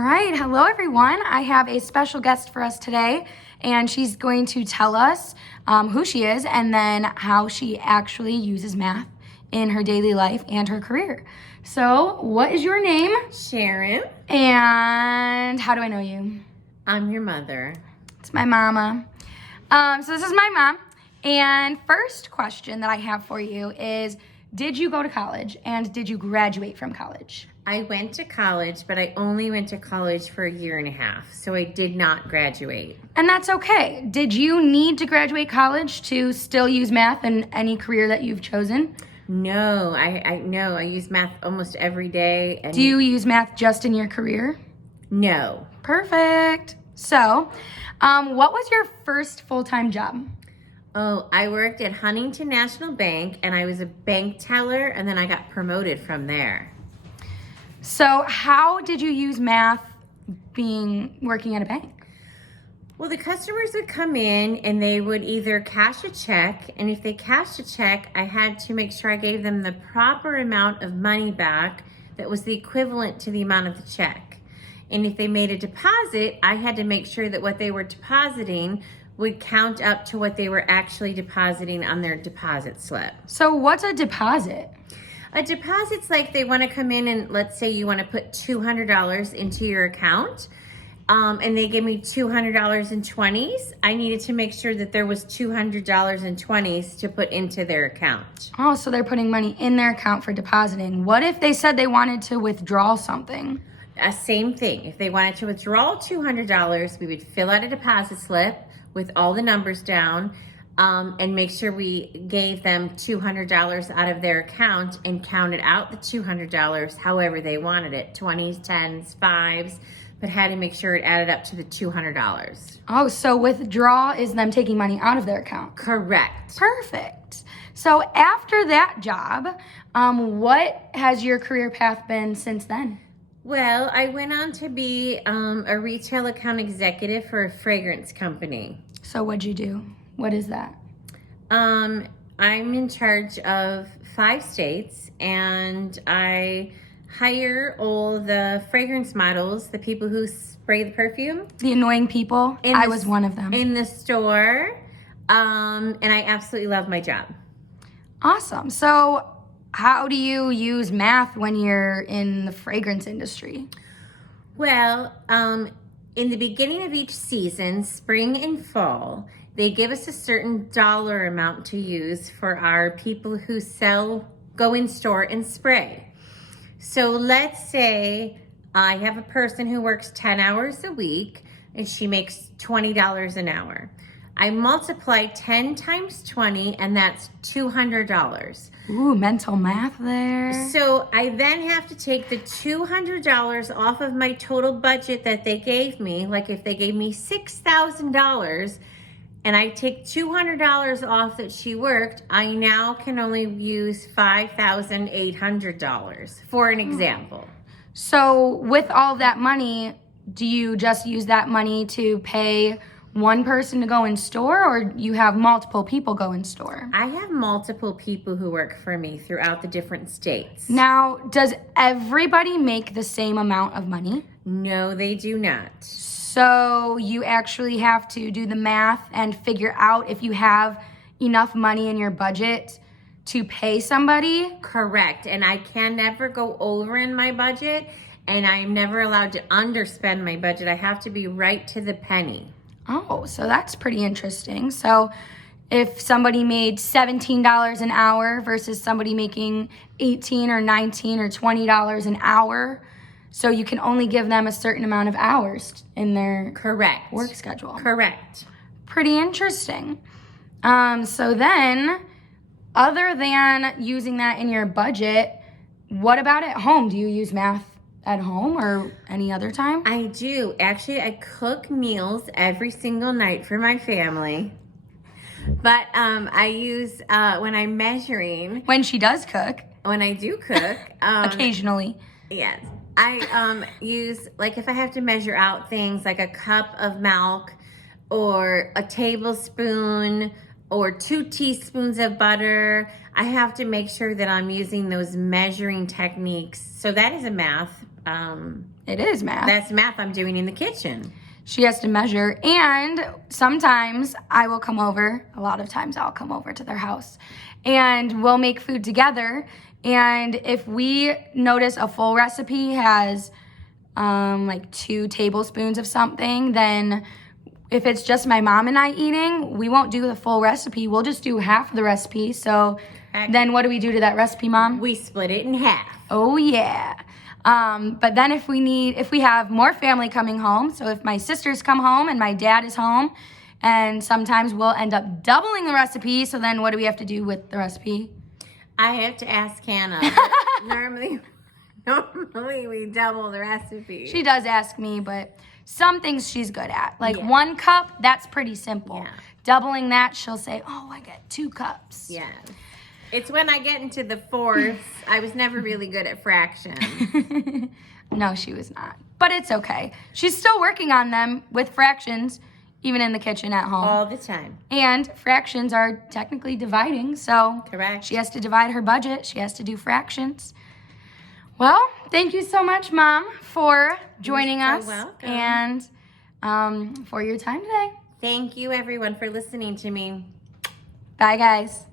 right, hello everyone. I have a special guest for us today, and she's going to tell us who she is and then how she actually uses math in her daily life and her career. So, what is your name? Sharon. And how do I know you? I'm your mother. It's my mama. So this is my mom. And first question that I have for you is, did you go to college and did you graduate from college? I went to college, but I only went to college for a year and a half, so I did not graduate. And that's okay. Did you need to graduate college to still use math in any career that you've chosen? No, I use math almost every day. And Do you use math just in your career? No. Perfect. So, what was your first full-time job? Oh, I worked at Huntington National Bank, and I was a bank teller, and then I got promoted from there. So, how did you use math working at a bank? Well, the customers would come in and they would either cash a check, and if they cashed a check, I had to make sure I gave them the proper amount of money back that was the equivalent to the amount of the check. And if they made a deposit, I had to make sure that what they were depositing would count up to what they were actually depositing on their deposit slip. So, what's a deposit? A deposit's like they want to come in and let's say you want to put $200 into your account. And they give me $200 in 20s, I needed to make sure that there was $200 in 20s to put into their account. Oh, so they're putting money in their account for depositing. What if they said they wanted to withdraw something? Same thing. If they wanted to withdraw $200, we would fill out a deposit slip with all the numbers down and make sure we gave them $200 out of their account and counted out the $200 however they wanted it, 20s, 10s, 5s, but had to make sure it added up to the $200. Oh, so withdraw is them taking money out of their account. Correct. Perfect. So after that job, what has your career path been since then? Well, I went on to be a retail account executive for a fragrance company. So what'd you do? What is that? I'm in charge of 5 states, and I hire all the fragrance models, the people who spray the perfume. The annoying people? I was one of them. In the store, and I absolutely love my job. Awesome. So how do you use math when you're in the fragrance industry? Well, in the beginning of each season, spring and fall, they give us a certain dollar amount to use for our people who go in store and spray. So let's say I have a person who works 10 hours a week and she makes $20 an hour. I multiply 10 times 20 and that's $200. Ooh, mental math there. So I then have to take the $200 off of my total budget that they gave me. Like if they gave me $6,000 and I take $200 off that she worked, I now can only use $5,800 for an example. So with all that money, do you just use that money to pay one person to go in store, or you have multiple people go in store? I have multiple people who work for me throughout the different states. Now, does everybody make the same amount of money? No, they do not. So you actually have to do the math and figure out if you have enough money in your budget to pay somebody? Correct. And I can never go over in my budget, and I'm never allowed to underspend my budget. I have to be right to the penny. Oh, so that's pretty interesting. So if somebody made $17 an hour versus somebody making $18 or $19 or $20 an hour, so you can only give them a certain amount of hours in their Correct. work schedule. Correct. Pretty interesting. So then, other than using that in your budget, what about at home? Do you use math at home or any other time? I do. Actually, I cook meals every single night for my family. But I use, when I'm measuring. When she does cook. When I do cook. Occasionally. Yes. I use, like if I have to measure out things like a cup of milk or a tablespoon or 2 teaspoons of butter, I have to make sure that I'm using those measuring techniques. So that is a math It is math. That's math I'm doing in the kitchen. She has to measure, and sometimes I will come over. A lot of times I'll come over to their house, and we'll make food together. And if we notice a full recipe has like 2 tablespoons of something, then if it's just my mom and I eating, we won't do the full recipe. We'll just do half of the recipe. So then what do we do to that recipe, Mom? We split it in half. Oh yeah. But then if we have more family coming home, so if my sisters come home and my dad is home, and sometimes we'll end up doubling the recipe, so then what do we have to do with the recipe? I have to ask Hannah. Normally we double the recipe. She does ask me, but some things she's good at. Like Yeah. 1 cup, that's pretty simple. Yeah. Doubling that, she'll say, oh, I get 2 cups. Yeah. It's when I get into the fourths. I was never really good at fractions. No, she was not. But it's okay. She's still working on them with fractions, even in the kitchen at home. All the time. And fractions are technically dividing, so Correct. she has to divide her budget. She has to do fractions. Well, thank you so much, Mom, for joining You're us so welcome. and for your time today. Thank you, everyone, for listening to me. Bye, guys.